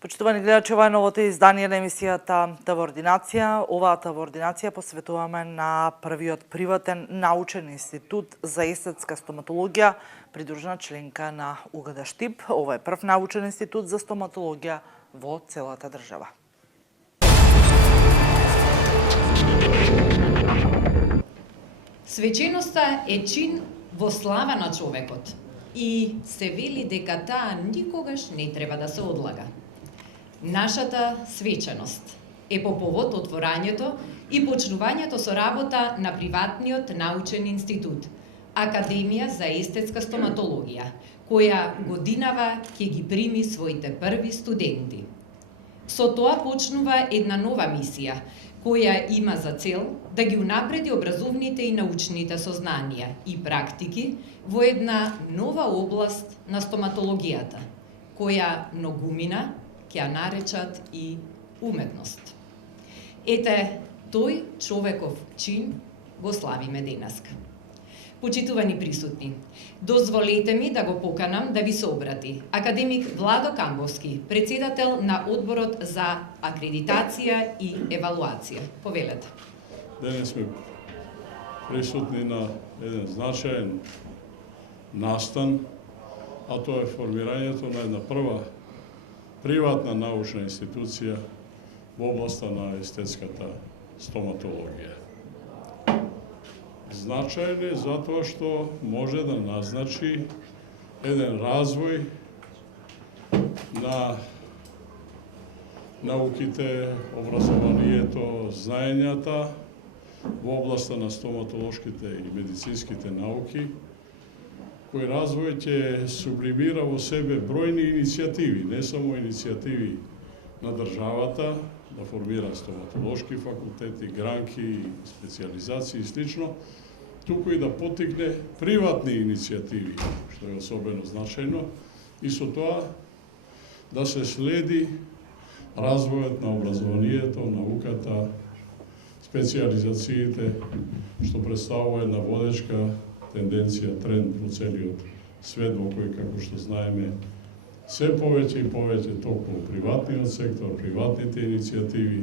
Почитувани гледачи, ова е новото издание на емисијата Тавоординација. Оваа Тавоординација посветуваме на првиот приватен научен институт за естетска стоматологија, придружена членка на УГД Штип. Ова е прв научен институт за стоматологија во целата држава. Свеченоста е чин во слава на човекот и се вели дека таа никогаш не треба да се одлага. Нашата свеченост е по повод отворањето и почнувањето со работа на приватниот научен институт, Академија за естетска стоматологија, која годинава ќе ги прими своите први студенти. Со тоа почнува една нова мисија, која има за цел да ги унапреди образовните и научните сознанија и практики во една нова област на стоматологијата, која многумина ќе ја наречат и уметност. Ете, тој човеков чин го славиме денеска. Почитувани присутни, дозволете ми да го поканам да ви се обрати академик Владо Камбовски, председател на Одборот за акредитација и евалуација. Повелете. Денес сме присутни на еден значаен настан, а тоа е формирањето на една прва приватна научна институција во областа на естетската стоматологија. Значаен е затоа што може да назначи еден развој на науките, образованието, знаењата во областа на стоматолошките и медицинските науки, кој развој ќе сублимира во себе бројни иницијативи, не само иницијативи на државата, да формира стоматолошки факултети, гранки, специјализации и слично, туку и да потикне приватни иницијативи, што е особено значајно, и со тоа да се следи развојот на образованието, науката, специјализациите, што представува една водечка тенденција, тренд во целиот свет, во кој, како што знаеме, се повеќе и повеќе толку приватниот сектор, приватните иницијативи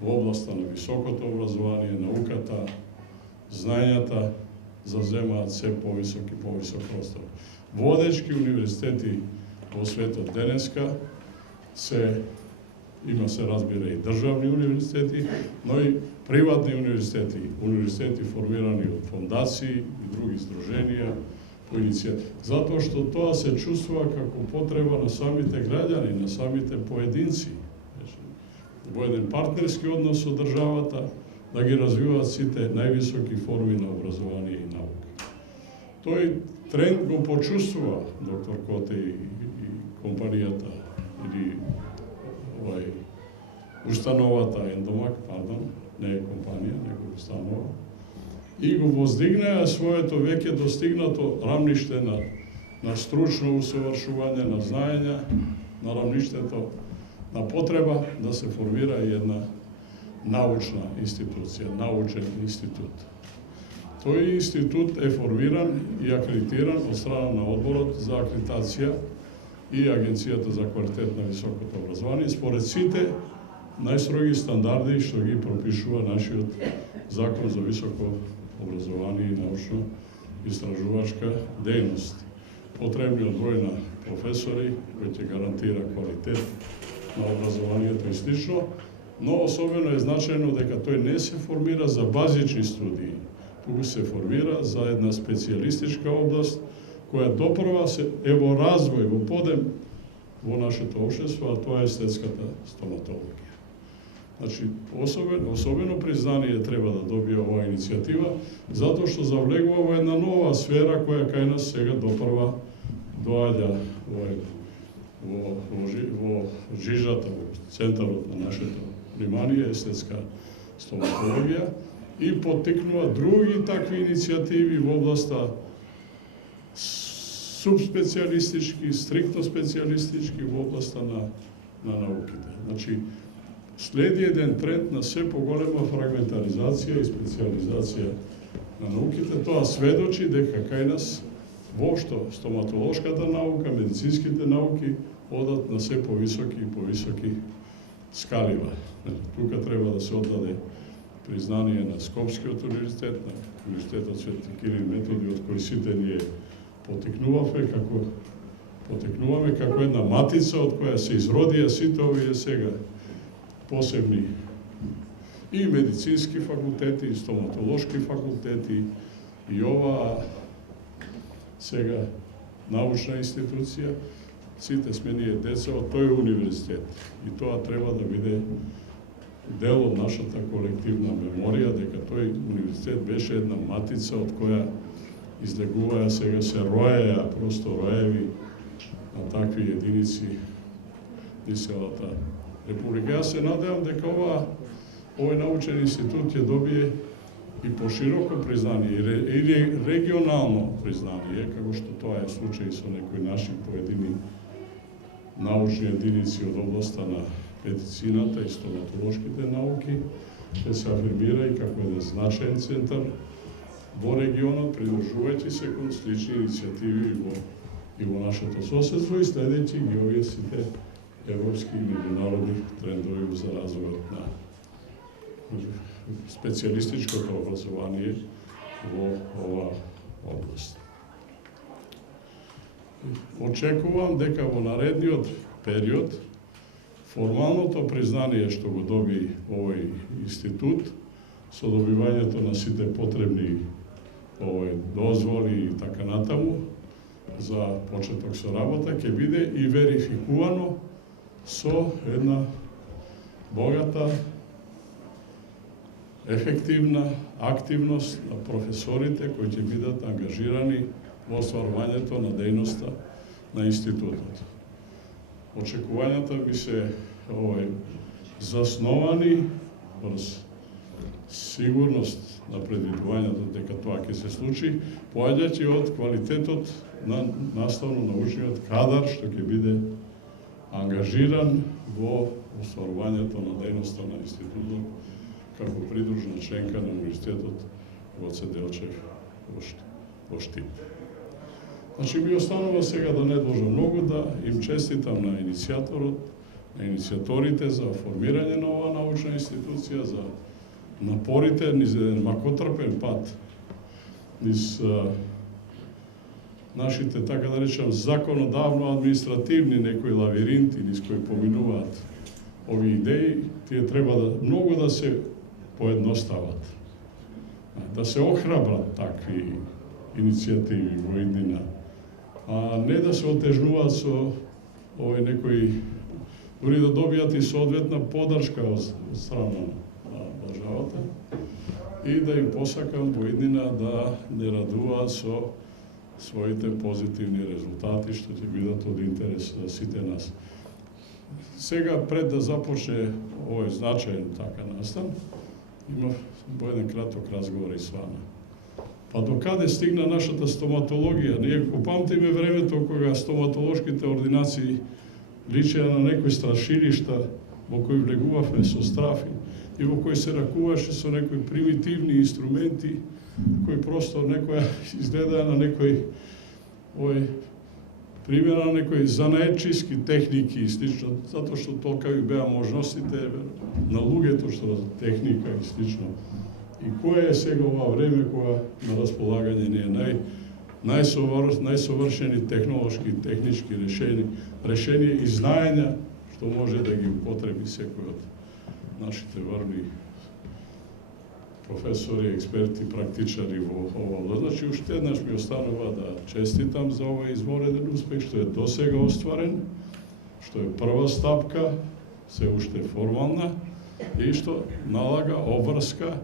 во областа на високото образование, науката, знаењата заземаат се повисок и повисок простор. Водечки универзитети во светот денеска има се разбира и државни универзитети, но и приватни универзитети, универзитети формирани од фондации и други здруженија по иницијативи. Затоа што тоа се чувствува како потреба на самите граѓани, на самите поединци. Во еден партнерски однос со државата да ги развиваат сите највисоки форми на образование и наука. Тој тренд го почувствува доктор Коте и компанијата или установата Ендомак, не е компанија, него установа, и го воздигнаа своето веќе достигнато рамниште на стручно усовршување, на знаења, на рамништето на потреба да се формира една научна институција, научен институт. Тој институт е формиран и акредитиран од страна на Одборот за акредитација и Агенцијата за квалитет на високото образование според сите најстроги стандарди што ги пропишува нашиот Закон за високо образование и научно истражувачка дејност. Потребниот број на професори кој ќе гарантира квалитет на образованието и слично, но особено е значајно дека тој не се формира за базични студии, туку се формира за една специјалистичка област која допрва се е во развој, во подем во нашето општество, а тоа е естетската стоматологија. Значи, особено признание треба да добие оваа иницијатива, затоа што завлегува во една нова сфера која кај нас сега допрва доаѓа во жижата, во центарот на нашето внимание, естетска стоматологија, и поттикнува други такви иницијативи во областа субспецијалистички, стриктно специјалистички во областа на науките. Значи, следи еден тренд на се поголема фрагментаризација и специјализација на науките. Тоа сведочи дека кај нас воопшто стоматолошката наука, медицинските науки одат на се повисоки и повисоки скалива. Тука треба да се оддаде признание на Скопскиот универзитет, на Универзитетот Свети Кирил Методи, од кој сите ние потекнуваме како една матица од која се изродија сите овие сега посебни и медицински факултети, и стоматолошки факултети, и ова сега научна институција. Сите сме ние деца од тој универзитет и тоа треба да биде дел од нашата колективна меморија, дека тој универзитет беше една матица од која излегуваа, сега се роеја, просто роеви на такви единици низ целата република. Јас се надевам дека овој научен институт ќе добие и пошироко признание, и регионално признание, како што тоа е случај со некои наши поедини научни единици од областа на медицината и стоматолошките науки, ќе се афирмира и како еден значаен центар во регионот, придружувајќи се кон слични иницијативи и во нашето соседство и следејќи ги овие сите европски и меѓународни трендови за развојот на специјалистичкото образование во ова област. Очекувам дека во наредниот период формалното признание што го доби овој институт со добивањето на сите потребни дозволи и така натаму за почеток со работа ќе биде и верификувано со една богата, ефективна активност на професорите кои ќе бидат ангажирани во остварувањето на дејноста на институтот. Очекувањата би се засновани врз сигурност на предвидувањето дека тоа ќе се случи, поаѓајќи од квалитетот на наставно-научниот кадар што ќе биде ангажиран во остварувањето на дејноста на институтот како придружна членка на Универзитетот Гоце Делчев во Штип. Значи, ми останува сега да не должам многу да им честитам на иницијаторот, на иницијаторите за формирање на оваа научна институција, за напорите низ еден макотрпен пат, низ нашите, така да речем, законодавно-административни некои лавиринти низ кои поминуваат овие идеи, тие треба да многу да се поедностават, да се охрабрат такви иницијативи во иднина, а не да се отежнуваат со некои, дури да добијат и соодветна поддршка од страна на државата и да им посакам во иднина да не радуваат со своите позитивни резултати што ќе бидат од интерес за сите нас. Сега, пред да започне овој значаен така настан, имав во еден краток разговор и с вама. Па докаде стигна нашата стоматологија? Ние го памтиме времето кога стоматолошките ординации личеа на некои страшилишта во кои влегувавме со страфи и во кои се ракуваше со некои примитивни инструменти кои просто некоја изгледаа на некој примера на некои занаетчиски техники и слично, затоа што толкави беа можностите на луѓето што техника и слично. И кое е сега ова време кога на располагање не е најсовршени технолошки и технички решенија и знаења што може да ги употреби секој од нашите врвни професори, експерти, практичари во ова област. Значи, уште еднаш ми останува да честитам за овој извореден успех што е досега остварен, што е прва стапка, се уште формална, и што налага обврска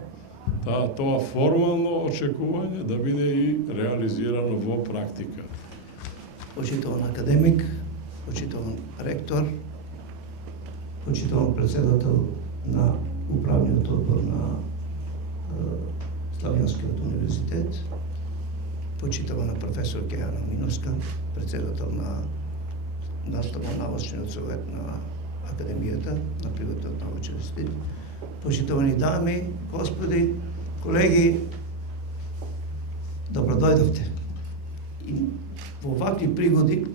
тоа формално очекување да биде и реализирано во практика. Почитуван академик, почитуван ректор, почитуван председател на управниот одбор на Славјанскиот универзитет, почитувана професор Геана Миновска, председател на наставно-научниот совет на Академијата на Природниот научен институт, почитувани дами, господи, колеги, добро дојдовте. И во вакви пригоди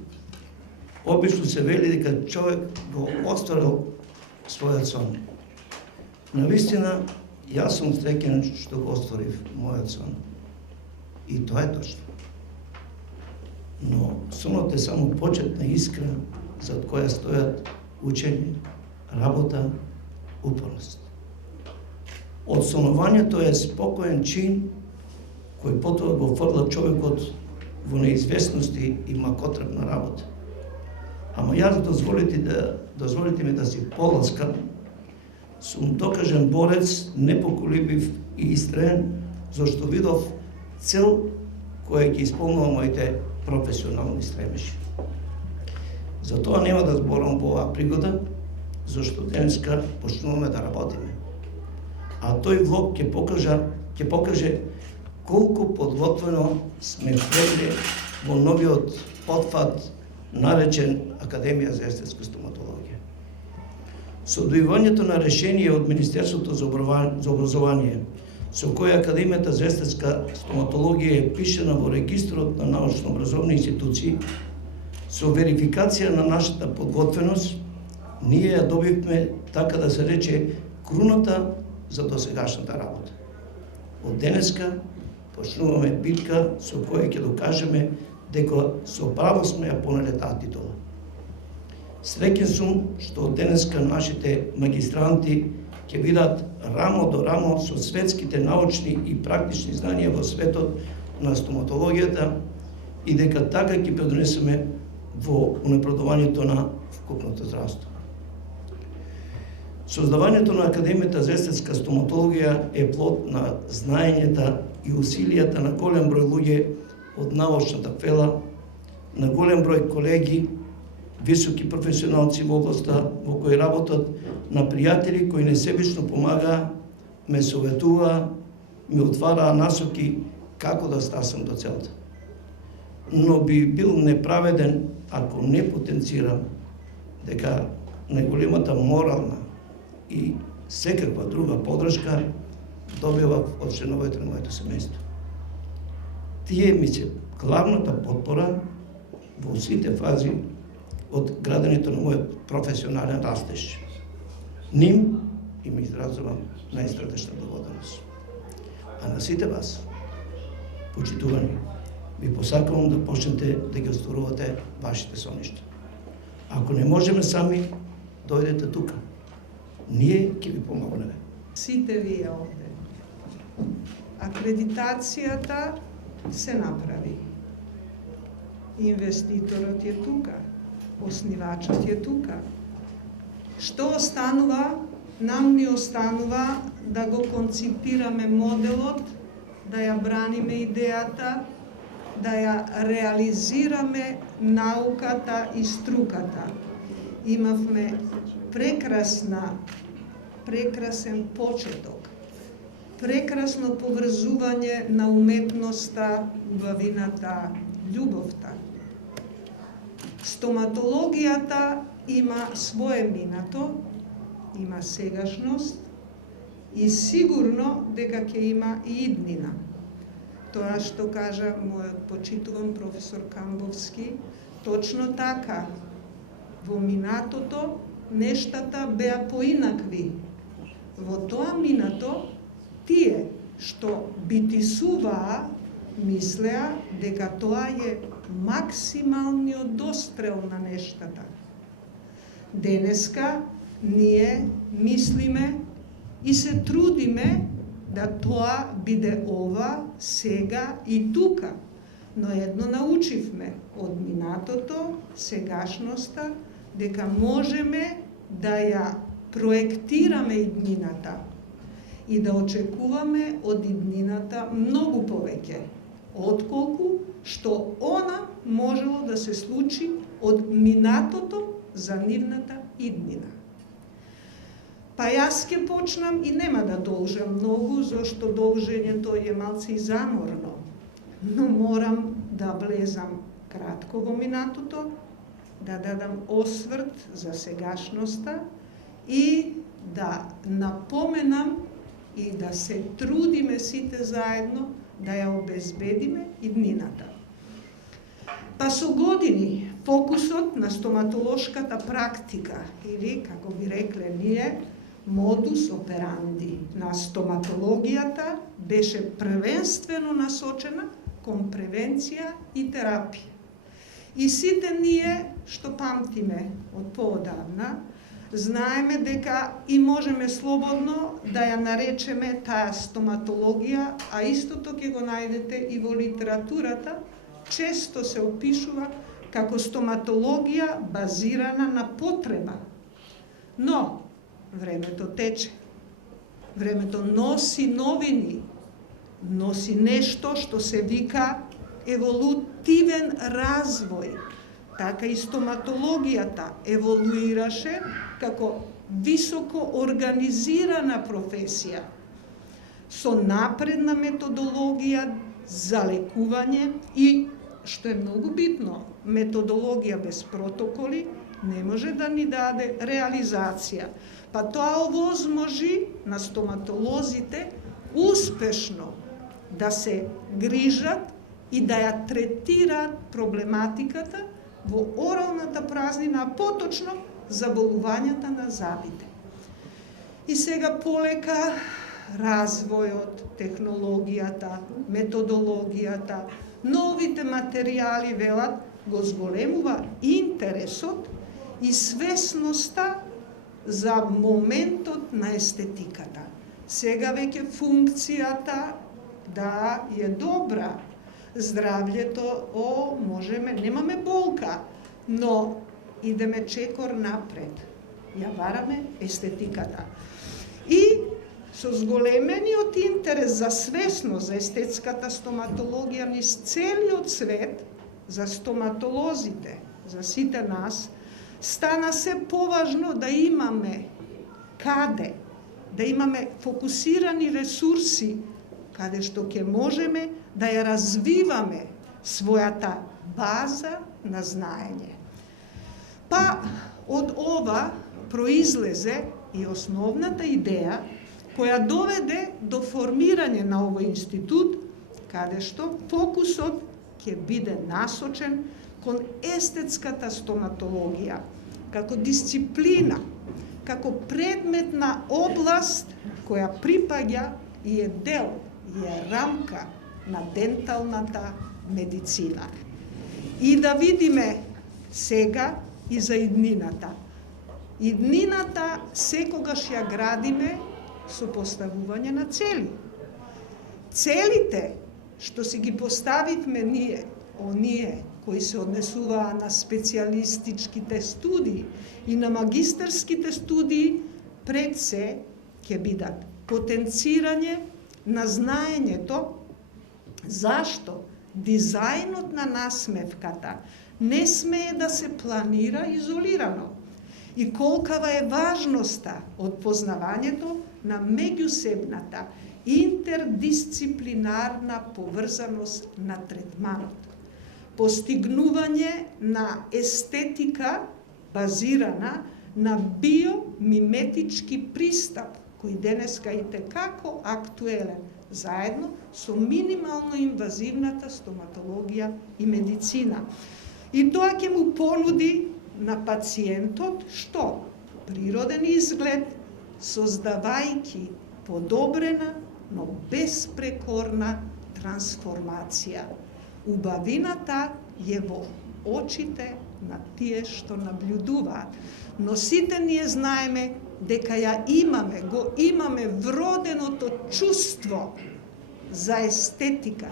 обично се вели дека човек го остварил својот сон. Навистина, јас сум среќен што го остварив мојот сон. И тоа е точно. Но сонот е само почетна искра зад која стојат учење, работа, упорност. Одсонувањето е спокоен чин кој потоа го фрла човекот во неизвестности и макотребна работа. Ама јас дозволите ми да си поласкам, сум докажен борец, непоколебив и истраен, зашто видов цел која ќе исполнува моите професионални стремежи. Затоа нема да зборам во оваа пригода, зашто денеска почнуваме да работиме. А тој влог ќе покаже колку подготвено сме влезли во новиот потфат наречен Академија за естетска стоматологија. Со дојувањето на решение од Министерството за образование, со која Академијата за естетска стоматологија е пишена во регистрот на научно-образовни институции, со верификација на нашата подготвеност, ние ја добивме, така да се рече, круната за досегашната работа. Од денеска почнуваме битка со која ќе докажеме дека со право сме ја понеле таа титула. Среќен сум што од денеска нашите магистранти ќе видат рамо до рамо со светските научни и практични знања во светот на стоматологијата и дека така ќе придонесеме во унапредувањето на вкупното здравство. Создавањето на Академијата за естетска стоматологија е плод на знаењата и усилијата на голем број луѓе од научната фела, на голем број колеги, високи професионалци во областа во кои работат, на пријатели кои несебично помагаа, ме советуваа, ми отвараа насоки како да стасам до целта. Но би бил неправеден ако не потенцирам дека најголемата морална и секаква друга подршка добивав од членовете на моето семејство. Тие ми се главната потпора во сите фази од градењето на мојот професионален растеж. Ним им изразувам најстрдечна благодарност. А на сите вас, почитувани, ви посакувам да почнете да ги остварувате вашите соништа. Ако не можеме сами, дојдете тука. Ние ќе ви помогнеме. Сите вие овде. Акредитацијата се направи. Инвеститорот е тука. Оснивачот е тука. Што останува? Нам ни останува да го конципираме моделот, да ја браниме идејата, да ја реализираме науката и струката. Имавме прекрасен почеток, прекрасно поврзување на уметноста, убавината, љубовта. Стоматологијата има свое минато, има сегашност и сигурно дека ќе има и иднина. Тоа што кажа мојот почитуван професор Камбовски, точно така, во минатото нештата беа поинакви. Во тоа минато, тие што битисуваа, мислеа дека тоа е максималниот дострел на нештата. Денеска ние мислиме и се трудиме да тоа биде ова, сега и тука. Но едно научивме од минатото, сегашноста, дека можеме да ја проектираме иднината и да очекуваме од иднината многу повеќе, отколку што она можело да се случи од минатото за нивната иднина. Па јас ќе почнам и нема да должам многу, зашто должењето е малце и заморно, но морам да влезам кратко во минатото, да дадам осврт за сегашноста и да напоменам и да се трудиме сите заедно да ја обезбедиме иднината. Па со години фокусот на стоматолошката практика, или, како би рекле ние, модус операнди на стоматологијата беше првенствено насочена кон превенција и терапија. И сите ние што памтиме од поодавна, знаеме дека и можеме слободно да ја наречеме таа стоматологија, а истото ќе го најдете и во литературата, често се опишува како стоматологија базирана на потреба. Но времето тече. Времето носи новини, носи нешто што се вика еволутивен развој. Така и стоматологијата еволуираше како високо организирана професија, со напредна методологија за лекување и, што е многу битно, методологија без протоколи не може да ни даде реализација. Па тоа овозможи на стоматолозите успешно да се грижат и да ја третираат проблематиката во оралната празнина, а поточно заболувањата на забите. И сега полека развојот, технологијата, методологијата, новите материјали велат го зголемува интересот и свесноста за моментот на естетиката. Сега веќе функцијата да е добра, здравјето, можеме, немаме болка, но идеме чекор напред. Ја вараме естетиката. И со зголемениот интерес за свесност за естетската стоматологија низ целиот свет, за стоматолозите, за сите нас, стана се поважно да имаме каде, да имаме фокусирани ресурси, каде што ќе можеме да ја развиваме својата база на знаење. Па од ова произлезе и основната идеја која доведе до формирање на овој институт, каде што фокусот ќе биде насочен кон естетската стоматологија, како дисциплина, како предметна област која припаѓа и е дел, и е рамка на денталната медицина. И да видиме сега и за иднината. Иднината секогаш ја градиме со поставување на цели. Целите што си ги поставивме ние, оние кои се однесуваа на специјалистичките студии и на магистарските студии, пред се ќе бидат потенцирање на знаењето, зашто дизајнот на насмевката не смее да се планира изолирано и колкава е важноста од познавањето на меѓусебната интердисциплинарна поврзаност на третманот. Постигнување на естетика базирана на биомиметички пристап, кој денеска и текако актуелен, заедно со минимално инвазивната стоматологија и медицина. И тоа ќе му понуди на пациентот што? Природен изглед, создавајќи подобрена, но безпрекорна трансформација. Убавината е во очите на тие што наблюдуваат. Но сите ние знаеме дека ја имаме, го имаме вроденото чувство за естетика,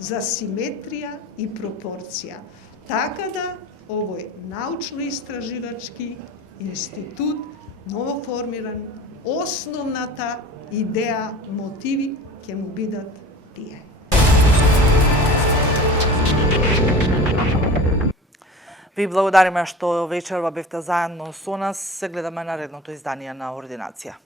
за симетрија и пропорција. Така да овој научно-истраживачки институт ново формиран, основната идеја, мотиви ќе му бидат тие. Ви благодариме што вечерва бевте заедно со нас. Се гледаме наредното издание на Ординација.